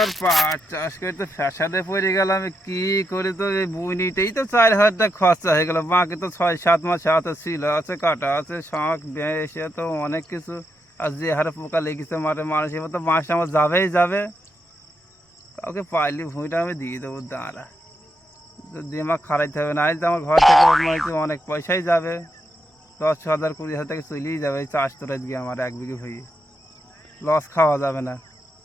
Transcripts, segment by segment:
বছর পাট চাষ করে তো ফ্যাসাদে পড়ে গেলাম, কি করে তো এই বুনিতেই তো চার হাজার টাকা খরচা হয়ে গেল। বাকি তো ছয়, সাত মাস হাতে ছিল, আছে, কাটা আছে, শাঁখ এসে তো অনেক কিছু। আর যে হারে পোকা লেগেছে মাঠে মানুষ এবার তো মাস আমার যাবেই যাবে। কাউকে পাইলি ভুঁইটা আমি দিয়ে দেবো, দাঁড়া। দিমাগ খারাইতে হবে না তো আমার ঘর থেকে অনেক পয়সাই যাবে। দশ হাজার কুড়ি হাজার টাকা চলেই যাবে চাষ তোরা গিয়ে আমার এক বিঘে হয়ে লস খাওয়া যাবে না।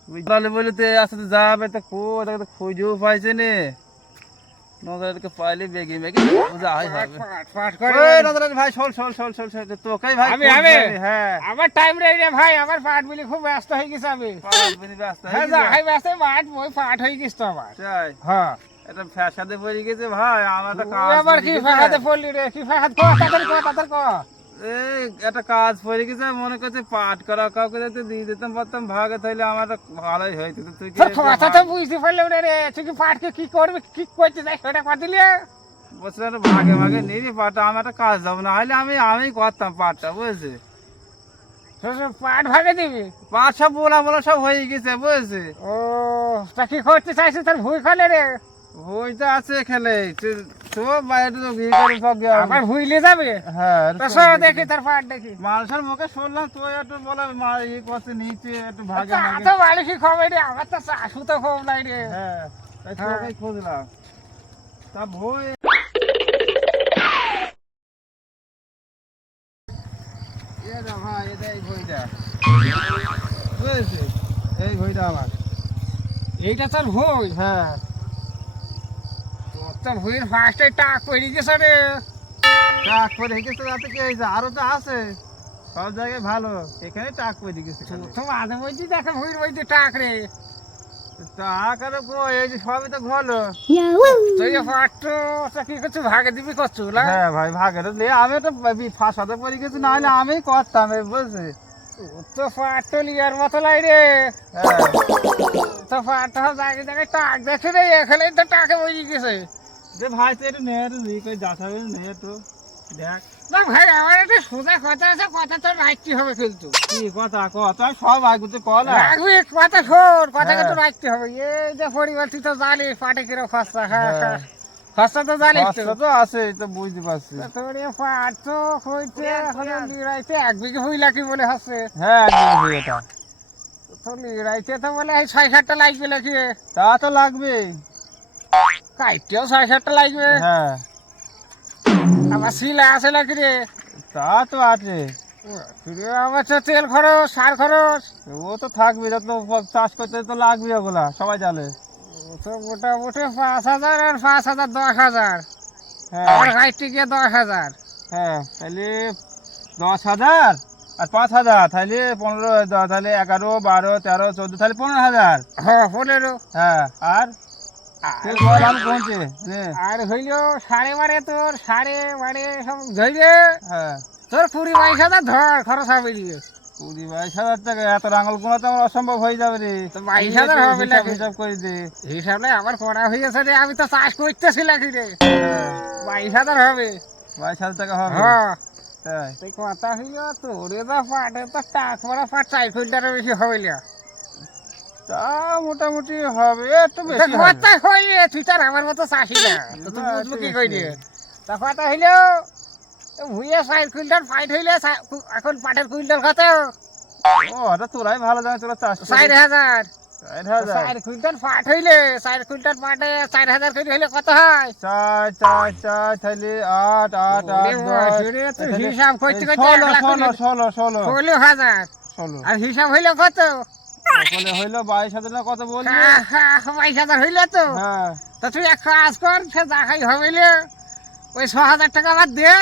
বলে তো আসতে যাবে তো কো তাকে তো খুঁজেও পাইছে নে। নজরকে পাইলে বেগে বেগে যা হয় হবে। ভাই তোকেই ভাই আমি- আমি? হ্যাঁ। আমার টাইম রে রে ভাই আমার পাট বিলি খুব ব্যস্ত হয়ে গেছে আমি। পাঁচ মিনিট ব্যস্ত হয়ে। যা হাই ব্যস্ত মাঠ পাট হয়ে গেছে তো আমার। তাই? হ্যাঁ। এটা ফ্যাসাদে পড়ে গেছে ভাই আমার তো কাজ আবার কি। ফাহাতে পড়লি রে কি ফাহাত কো তাড়াতাড়ি কো তাড়াতাড়ি কো। এই একটা কাজ পড়ে গেছে মনে করছে পাট করা কাউকে যদি দিয়ে দিতাম পারতাম ভাগে তাহলে আমার ভালোই হইতো। তুই কি কথা তো বুঝতে পারলাম না রে তুই কি পাটকে কি করবি কি করতে যাই সেটা দিলি বছর ভাগে ভাগে নিবি পাটটা আমার একটা কাজ যাব না হলে আমি আমি করতাম পাটটা বুঝেছি? পাট ভাগে দিবি? পাট সব বলা বলা সব হয়ে গেছে বুঝেছি? ও তা কি করতে চাইছিস তোর ভুই খালে রে? ওইটা আছে খেলে তো বাইরে তো বিয়ে করে সব গিয়ে আবার ভুইলে যাবে? হ্যাঁ তা সব দেখি তোর পাট দেখি। মানুষের মুখে শুনলাম তুই একটু বলে মা ই করছে নিচে একটু ভাগে তা ভাগে। তো বালিশি খবর রে আমার তো চাষু তো খুব নাই রে। হ্যাঁ তাই হ্যাঁ। খুঁজলাম তা ভয় এটা ভাই এটা এই আমার। এইটা তোর ভুই হ্যাঁ। তোর ভুইয়ের ফার্স্টে টাক পড়ে গেছে রে। টাক করে গেছে তাতে কি হয়েছে? আরও তো আছে। সব জায়গায় ভালো। এখানে টাক করে গেছে। তো মাঝে মধ্যে দেখে ভুইয়ের মধ্যে টাক রে। টাক আর এই যে সবই তো ঘলো তুই তা কি করছ? ভাগে দিবি করছ না? হ্যাঁ ভাই ভাগে তো লে আমি তো ফাঁসাতে পড়ে গেছি না হলে আমি করতাম তোর তো তো লিয়ার মতো লাই রে। হ্যাঁ। তো তো জায়গায় জায়গায় টাক দেখে রে এখানেই তো টাকে বসে গেছে। যে ভাই তো একটু নে একটু ই করে যাচাবে নে একটু দেখ। না ভাই আমার একটা সোজা কথা আছে কথা তো রাখতে হবে কিন্তু। কি কথা? কথা সব আগুতে কল রাখবি কথা শোন কথাকে তো হ্যাঁ। রাখতে হবে। এই যে পরিবার তুই তো জানিস পাটে কিরম খরচা হ্যাঁ হ্যাঁ। হ্যাঁ। খরচা তো জানিস তো। তো আছে তো বুঝতে পারছি। তোর এ পাট তো হইতে এখন লিরাইতে এক বিঘে হইলা কি বলে হচ্ছে। হ্যাঁ হয়ে তো বলে এই ছয় সাতটা লাগবে নাকি তা তো লাগবে কাইতেও ছয় সাতটা লাগবে। হ্যাঁ। আবার শিলা আছে নাকি রে? তা তো আছে। তো তেল খরচ সার খরচ। ও তো থাকবে যত চাষ করতে তো লাগবে ওগুলা সবাই জানে। তো মোটামুটি পাঁচ হাজার আর পাঁচ হাজার দশ হাজার। হ্যাঁ। আর গাড়িতে গিয়ে দশ হাজার। হ্যাঁ তাহলে দশ হাজার আর পাঁচ হাজার তাহলে পনেরো তাহলে এগারো বারো তেরো চোদ্দ তাহলে পনেরো হাজার। হ্যাঁ পনেরো। হ্যাঁ আর তেল পৌঁছে আর হইল সাড়ে বারে তোর সাড়ে বারে সব ধরে হ্যাঁ। তোর কুড়ি বাইশ হাজার ধর খরচ হবে কুড়ি বাইশ হাজার টাকা এত রাঙলগুলো তো আমার অসম্ভব হয়ে যাবে রে। বাইশ হাজার হবে হিসাব করে দে। হিসাবে আমার করা হয়েছে রে আমি তো চাষ করতেছি নাকি রে। হ্যাঁ, বাইশ হাজার হবে। বাইশ হাজার টাকা হবে। হ্যাঁ। কথা হইল তোরে তো পাটে তো টাক মারা পাট চাই কুইন্টারের বেশি হবে না। তা মোটামুটি হবে একটু বেশি হইলে তুই তার আমার মতো চাষি না। তো তুই না, বুঝব কি কই। দিয়ে তা কথা ভুইয়া ষাট কুইন্টাল ফাইট হইলে এখন পাটের কুইন্টাল কত? ও ওটা তোরাই ভালো জানে তোরা চাষ। ষাট হাজার। চার কুইন্টাল পাট হইলে চার কুইন্টাল পাটে চার হাজার করে হইলে কত হয়? চার চার চার তাহলে আট আট আট হিসাব করতে ষোলো ষোলো ষোলো। ষোলো হাজার। ষোলো। আর হিসাব হইলে কত? তাহলে হইল বাইশ হাজার না কত বললি বাইশ হাজার হইলে তো। হ্যাঁ। তা তুই এক কাজ কর সে যা খাই হইলে ওই ছ হাজার টাকা বাদ দে।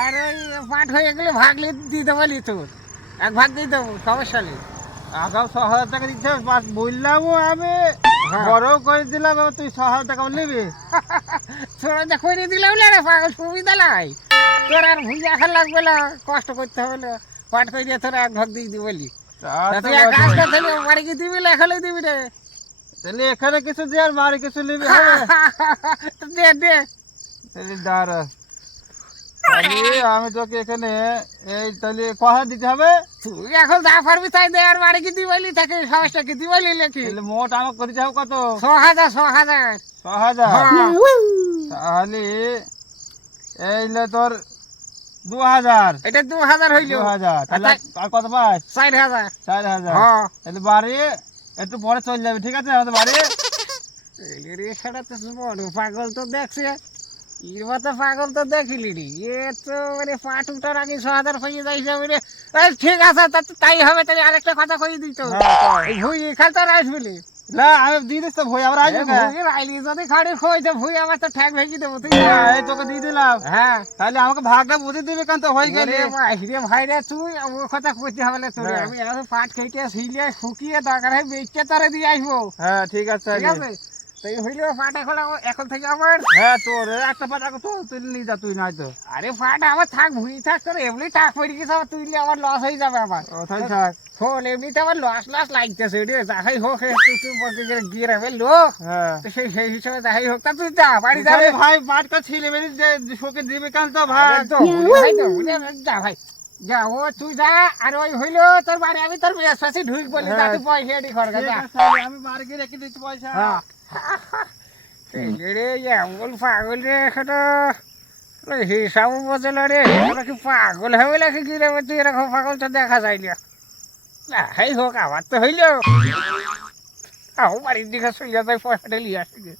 আর ওই পাট হয়ে গেলে ভাগলে দিয়ে দেবো লি তোর। এক ভাগ দিয়ে দেবো সমস্যা নেই। আগাম ছ হাজার টাকা দিচ্ছে বললামও আমি হ্যাঁ। বড় করে দিলাম তুই ছ হাজার টাকা নিবি। তোরা করে দিলাম না রে পাগল সুবিধা নাই। তোর আর ভুঁজা খান লাগবে না কষ্ট করতে হবে না। পাট করে দিয়ে তোরা এক ভাগ দিয়ে দিবি বলি তাহলে দিবি এখানে কিছু দিয়ে আর বাড়ি কিছু নিবি দে দে। তাহলে দাঁড়া। আমি তোকে এখানে এই তাহলে কথা দিতে হবে? তুই এখন যা পারবি তাই দে আর বাড়ি কি দিবালি থাকে সমস্যা কি দিবালি নাকি? তাহলে মোট আমাকে করে যাও কত? ছ হাজার ছ হাজার ছ হাজার হ্যাঁ। তাহলে এইলে তোর দু হাজার এটা দু হাজার হইল দু হাজার আর কত পাস? চার হাজার চার হাজার তাহলে বাড়ি একটু পরে চলে যাবে ঠিক আছে? আমাদের বাড়ি। সেটা তো বড় পাগল তো দেখছে। ইরবা তো পাগল তো দেখিলি রে এ তো মানে পাট উঠার আগে ছ হাজার হয়ে যাইছে মানে ঠিক আছে তাই হবে তাহলে আরেকটা কথা কই দিত ভুই এখান তো রাইস আমি দিয়ে দিস তো ভই আবার আসবে না ভুই রাইলি যদি খাড়ি খই তো ভুই আমার তো ঠ্যাক ভেঙে দেবো তুই হ্যাঁ, এই তোকে দিয়ে দিলাম। হ্যাঁ। তাহলে আমাকে ভাগটা বুঝে দিবে কেন তো হয়ে গেলে? রে ভাই রে তুই ও কথা কইতে হবে না তোর। হ্যাঁ। আমি এখন পাট খেতে শুইলে শুকিয়ে দরকার হয় বেচতে তারে দিয়ে আসব হ্যাঁ ঠিক আছে ঠিক আছে? তাই হইলেও পাট এখন আমার- এখন থেকে আমার। হ্যাঁ তোর একটা পাতা তো তুই নিয়ে যা তুই নাই তো। আরে ফাট আমার থাক ভুই থাক তোর এমনি টাক পড়ে গেছে আমার তুইলে আমার লস হয়ে যাবে আমার ও থাক। শোন এমনিতে আমার লস লস লাগতেছে রে যাহাই হোক তুই তুই বলতে গেলে গিয়ে রাখবে লোক। হ্যাঁ। তো সেই সেই হিসাবে যাহাই হোক তা তুই যা বাড়ি যাবে। ভাই পাটটা ছিলে বেরি যে শোকে দিবে কেন তো ভাই তো তো যা ভাই। যা ও তুই যা আর ওই হইল তোর বাড়ি আমি তোর বেশি ঢুক বলি যা হ্যাঁ। তুই পয়সা এডি খরগা ঠিক যা আছে, তাহলে আমি বাড়ি গিয়ে রেখে দিচ্ছি পয়সা হ্যাঁ এই রে এমন পাগল রে সেটা হিসাব বদল রে ওরা কি পাগল হবে নাকি কি রে তুই এরকম পাগল তো দেখা যায় না যাই হোক আমার তো হইল আমার বাড়ির দিকে চলে যায় পয়সাটা নিয়ে আসি গে।